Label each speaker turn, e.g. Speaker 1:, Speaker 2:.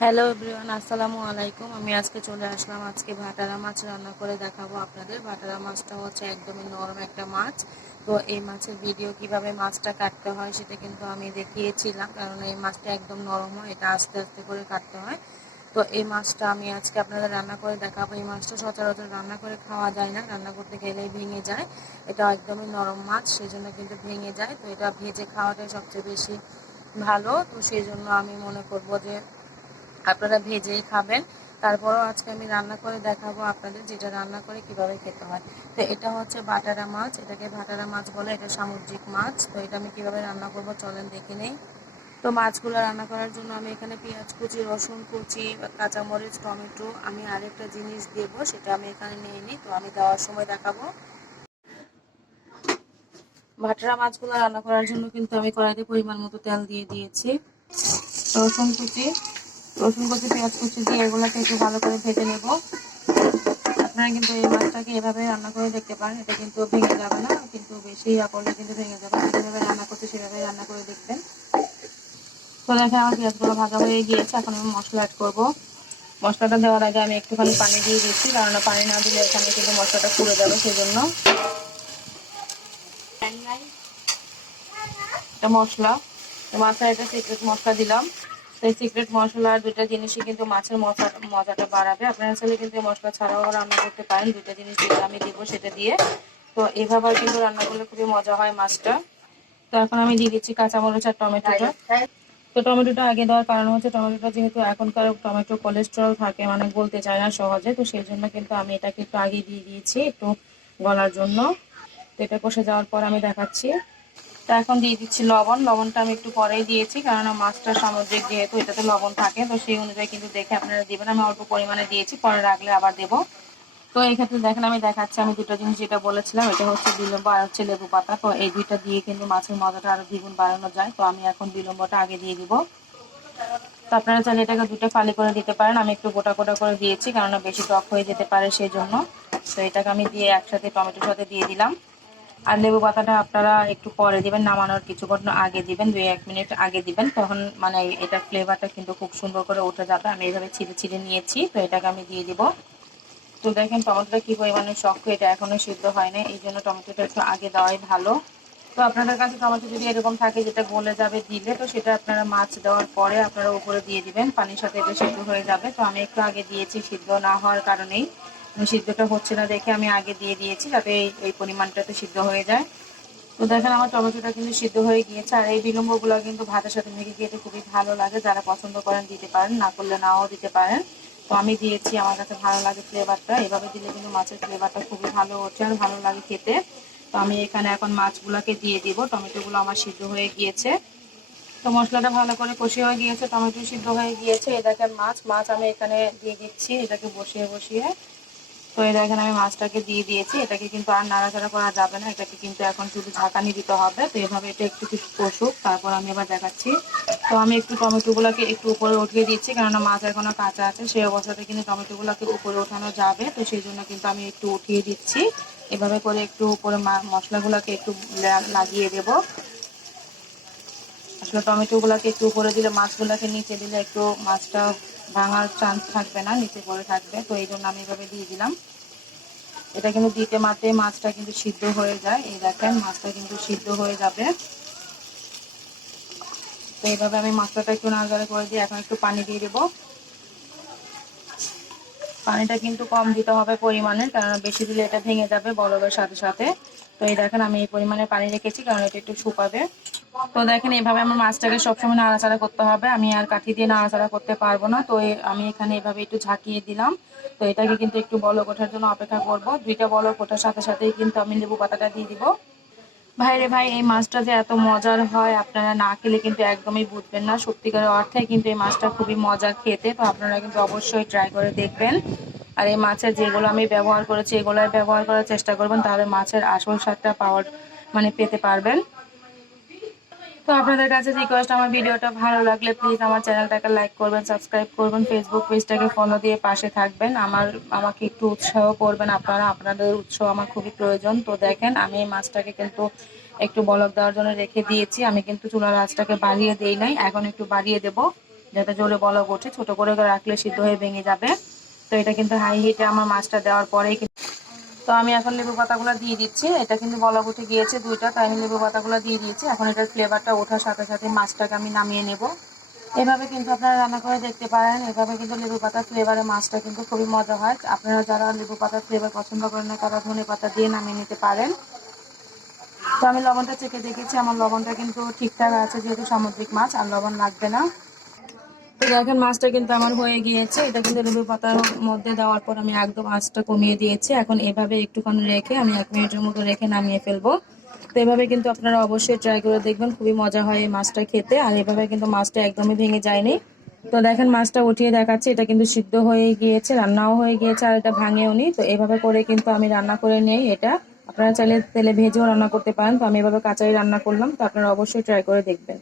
Speaker 1: Hello everyone আসসালামু আলাইকুম। আমি আজকে চলে আসলাম আজকে ভাটারা মাছ রান্না করে দেখাবো আপনাদের। ভাটারা মাছটা হচ্ছে একদমই নরম একটা মাছ। তো এই মাছের ভিডিও কীভাবে মাছটা কাটতে হয় সেটা কিন্তু আমি দেখিয়েছিলাম, কারণ এই মাছটা একদম নরম হয়, এটা আস্তে আস্তে করে কাটতে হয়। তো এই মাছটা আমি আজকে আপনাদের রান্না করে দেখাবো। এই মাছটা সচরাচর রান্না করে খাওয়া যায় না, রান্না করতে গেলেই ভেঙে যায়। এটা একদমই নরম মাছ, সেজন্য কিন্তু ভেঙে যায়। তো এটা ভেজে খাওয়াটাই সবচেয়ে বেশি ভালো। তো সেই জন্য আমি মনে করব যে আপনারা ভেজেই খাবেন। তারপরও আজকে আমি রান্না করে দেখাবো আপনাদের যেটা রান্না করে কীভাবে খেতে হয়। তো এটা হচ্ছে বাটারা মাছ। এটাকে ভাটারা মাছ বলে, এটা সামুদ্রিক মাছ। তো এটা আমি কীভাবে রান্না করব চলেন দেখে নেই। তো মাছগুলো রান্না করার জন্য আমি এখানে পেঁয়াজ কুচি, রসুন কুচি, কাঁচামরিচ, টমেটো আমি আরেকটা জিনিস দেব, সেটা আমি এখানে নিয়ে নিই। তো আমি দেওয়ার সময় দেখাবো। ভাটারা মাছগুলো রান্না করার জন্য কিন্তু আমি কড়াইতে পরিমাণ মতো তেল দিয়ে দিয়েছি। রসুন কুচি রসুন কুচি পেঁয়াজ কুচি দিয়ে এগুলোকে একটু ভালো করে ভেজে নেব। আপনারা কিন্তু এই মাছটাকে এভাবে রান্না করে দেখতে পারেন। এটা কিন্তু ভেঙে যাবে না কিন্তু বেশি ইয়া করলে কিন্তু ভেঙে যাবে। যেভাবে রান্না করতে সেভাবে রান্না করে দেখবেন। তো দেখেন আমার পেঁয়াজগুলো ভাজা হয়ে গিয়েছে এখন আমি মশলা অ্যাড করব। মশলাটা দেওয়ার আগে আমি একটুখানি পানি দিয়ে দিচ্ছি কারণ পানি না দিলে এখানে কিন্তু মশলাটা পুড়ে যাবে সেই জন্য এটা মশলা। মাছের একটা সিক্রেট মশলা দিলাম। সেই সিক্রেট মশলা আর দুইটা জিনিসই কিন্তু মাছের মশলা মজাটা বাড়াবে। আপনারা চাইলে কিন্তু মশলা ছাড়াও রান্না করতে পারেন। দুইটা জিনিস যেটা আমি দিব সেটা দিয়ে। তো এভাবে কিন্তু রান্না করলে খুবই মজা হয় মাছটা। তো এখন আমি দিয়ে দিচ্ছি কাঁচামরিচ আর টমেটোটা। তো টমেটোটা আগে দেওয়ার কারণ হচ্ছে টমেটোটা যেহেতু এখনকার টমেটো কোলেস্ট্রল থাকে মানে বলতে চায় না সহজে। তো সেই জন্য কিন্তু আমি এটাকে একটু আগে দিয়ে দিয়েছি একটু গলার জন্য। তো এটা কষে যাওয়ার পর আমি দেখাচ্ছি। তো এখন দিয়ে দিচ্ছি লবণ। লবণটা আমি একটু পরেই দিয়েছি কারণ মাছটা সামুদ্রিক যেহেতু এটাতে লবণ থাকে, তো সেই অনুযায়ী কিন্তু দেখে আপনারা দেবেন। আমি অল্প পরিমাণে দিয়েছি, পরে রাখলে আবার দেব। তো এই ক্ষেত্রে দেখেন, আমি দেখাচ্ছি, আমি দুটো জিনিস যেটা বলেছিলাম, এটা হচ্ছে বিলম্ব আর হচ্ছে লেবু পাতা। তো এই দুইটা দিয়ে কিন্তু মাছের মজাটা আরও দ্বিগুণ বাড়ানো যায়। তো আমি এখন বিলম্বটা আগে দিয়ে দিব। তো আপনারা চাইলে এটাকে দুটো ফালি করে দিতে পারেন। আমি একটু গোটা গোটা করে দিয়েছি কারণ বেশি টক হয়ে যেতে পারে সেই জন্য। তো এটাকে আমি দিয়ে একসাথে টমেটোর সাথে দিয়ে দিলাম। আর লেবু পাতাটা আপনারা একটু পরে দিবেন, নামানোর কিছুক্ষণ আগে দিবেন, দুই এক মিনিট আগে দিবেন। তখন মানে এটা ফ্লেভারটা কিন্তু খুব সুন্দর করে উঠে যাবে। আমি এইভাবে ছিঁড়ে ছিঁড়ে নিয়েছি, তো এটাকে আমি দিয়ে দিব। তো দেখেন টমেটোটা কি পরিমাণে শক্ত, এটা এখনও সিদ্ধ হয় না এই জন্য টমেটোটা একটু আগে দেওয়াই ভালো। তো আপনাদের কাছে টমেটো যদি এরকম থাকে, যেটা গলে যাবে দিলে, তো সেটা আপনারা মাছ দেওয়ার পরে আপনারা উপরে দিয়ে দিবেন, পানির সাথে এটা সিদ্ধ হয়ে যাবে। তো আমি একটু আগে দিয়েছি, সিদ্ধ না হওয়ার কারণেই। সিদ্ধটা হচ্ছে না দেখে আমি আগে দিয়ে দিয়েছি যাতে এই পরিমাণটাতে সিদ্ধ হয়ে যায়। তো দেখেন আমার টমেটোটা কিন্তু সিদ্ধ হয়ে গিয়েছে, আর এই বিলম্বগুলো কিন্তু ভাতের সাথে মেখে খেতে খুবই ভালো লাগে। যারা পছন্দ করেন দিতে পারেন, না করলে নাও দিতে পারেন। তো আমি দিয়েছি, আমার কাছে ভালো লাগে ফ্লেভারটা এভাবে দিলে কিন্তু মাছের ফ্লেভারটা খুবই ভালো ওঠে আর ভালো লাগে খেতে। তো আমি এখানে এখন মাছগুলোকে দিয়ে দিব। টমেটোগুলো আমার সিদ্ধ হয়ে গিয়েছে। তো মশলাটা ভালো করে কষে হয়ে গিয়েছে, টমেটো সিদ্ধ হয়ে গিয়েছে। এ দেখেন মাছ মাছ আমি এখানে দিয়ে দিচ্ছি। এটাকে বসিয়ে বসিয়ে তো এটা এখানে আমি মাছটাকে দিয়ে দিয়েছি। এটাকে কিন্তু আর নাড়াচাড়া করা যাবে না। এটাকে কিন্তু এখন শুধু ঝাঁকানি দিতে হবে। তো এভাবে এটা একটু কিছু কষুক, তারপর আমি এবার দেখাচ্ছি। তো আমি একটু টমেটোগুলোকে একটু উপরে উঠিয়ে দিচ্ছি, কেননা মাছ এখনও কাঁচা আছে। সেই অবস্থাতে কিন্তু টমেটোগুলোকে উপরে ওঠানো যাবে। তো সেই জন্য কিন্তু আমি একটু উঠিয়ে দিচ্ছি। এভাবে করে একটু উপরে মশলাগুলোকে একটু লাগিয়ে দেব। আসলে টমেটোগুলোকে একটু উপরে দিলে, মাছগুলোকে নিচে দিলে একটু মাছটা ভাঙার চান্স থাকবে না, নিচে পড়ে থাকবে। তো এই জন্য আমি এভাবে দিয়ে দিলাম। এটা কিন্তু দিতে মাত্রে মাছটা কিন্তু সিদ্ধ হয়ে যায়। এই দেখেন, মাছটা কিন্তু সিদ্ধ হয়ে যাবে। তো এইভাবে আমি মশলাটা একটু নাড়াচাড়া করে দিয়ে এখন একটু পানি দিয়ে দেবো। পানিটা কিন্তু কম দিতে হবে পরিমাণে, কারণ বেশি দিলে এটা ভেঙে যাবে বলবের সাথে সাথে। তো এই দেখেন, আমি এই পরিমাণে পানি রেখেছি, কারণ এটা একটু শুকাবে। তো দেখেন, এভাবে আমার মাছটাকে সবসময় নাড়াচাড়া করতে হবে। আমি আর কাঠি দিয়ে নাড়াচাড়া করতে পারব না। তো আমি এখানে এভাবে একটু ঝাঁকিয়ে দিলাম। তো এটাকে কিন্তু একটু বলক ওঠার জন্য অপেক্ষা করব। দুইটা বলক ওঠার সাথে সাথেই কিন্তু আমি লেবু পাতাটা দিয়ে দিব। ভাইরে ভাই, এই মাছটা যে এত মজার হয়, আপনারা না খেলে কিন্তু একদমই বুঝবেন না। সত্যিকারের অর্থে কিন্তু এই মাছটা খুবই মজার খেতে, তো আপনারা কিন্তু অবশ্যই ট্রাই করে দেখবেন। আর এই মাছের যেগুলো আমি ব্যবহার করেছি, এগুলোই ব্যবহার করার চেষ্টা করবেন, তাহলে মাছের আসল স্বাদটা পাওয়ার মানে পেতে পারবেন। তো আপনাদের কাছে রিকোয়েস্ট আমার ভিডিওটা ভালো লাগলে প্লিজ আমার চ্যানেলটাকে লাইক করবেন সাবস্ক্রাইব করবেন ফেসবুক পেজটাকে ফলো দিয়ে পাশে থাকবেন। আমার, আমাকে একটু উৎসাহ করবেন আপনারা। আপনাদের উৎসাহ আমার খুবই প্রয়োজন। তো দেখেন, আমি এই মাছটাকে কিন্তু একটু বলক দেওয়ার জন্য রেখে দিয়েছি। আমি কিন্তু চুলার আঁচটাকে বাড়িয়ে দিই নাই। এখন একটু বাড়িয়ে দেব, যাতে জোরে বলক ওঠে। ছোট করে রাখলে সিদ্ধ হয়ে ভেঙে যাবে। তো এটা কিন্তু হাই হিটে আমার মাছটা দেওয়ার পরেই তো আমি এখন লেবু পাতাগুলো দিয়ে দিচ্ছি। এটা কিন্তু বলক উঠে গিয়েছে দুইটা, তাই আমি লেবু পাতাগুলো দিয়ে দিয়েছি। এখন এটার ফ্লেভারটা ওঠার সাথে সাথে মাছটাকে আমি নামিয়ে নেব। এভাবে কিন্তু আপনারা রান্না করে দেখতে পারেন। এভাবে কিন্তু লেবু পাতার ফ্লেভারে মাছটা কিন্তু খুবই মজা হয়। আপনারা যারা লেবু পাতার ফ্লেভার পছন্দ করেন না, তারা ধনে পাতা দিয়ে নামিয়ে নিতে পারেন। তো আমি লবণটা চেখে দেখেছি। আমার লবণটা কিন্তু ঠিকঠাক আছে, যেহেতু সামুদ্রিক মাছ, আর লবণ লাগবে না। দেখেন, মাছটা কিন্তু আমার হয়ে গিয়েছে। এটা কিন্তু লেবু পাতার মধ্যে দেওয়ার পর আমি একদম আঁচটা কমিয়ে দিয়েছি। এখন এভাবে একটুখানি রেখে আমি এক মিনিটের মতো রেখে নামিয়ে ফেলব। তো এভাবে কিন্তু আপনারা অবশ্যই ট্রাই করে দেখবেন, খুবই মজা হয় এই মাছটা খেতে। আর এভাবে কিন্তু মাছটা একদমই ভেঙে যায়নি। তো দেখেন, মাছটা উঠিয়ে দেখাচ্ছি। এটা কিন্তু সিদ্ধ হয়ে গিয়েছে, রান্নাও হয়ে গিয়েছে, আর এটা ভাঙেও নি। তো এভাবে করে কিন্তু আমি রান্না করে নিই এটা। আপনারা চাইলে তেলে ভেজেও রান্না করতে পারেন। তো আমি এভাবে কাঁচাই রান্না করলাম। তো আপনারা অবশ্যই ট্রাই করে দেখবেন।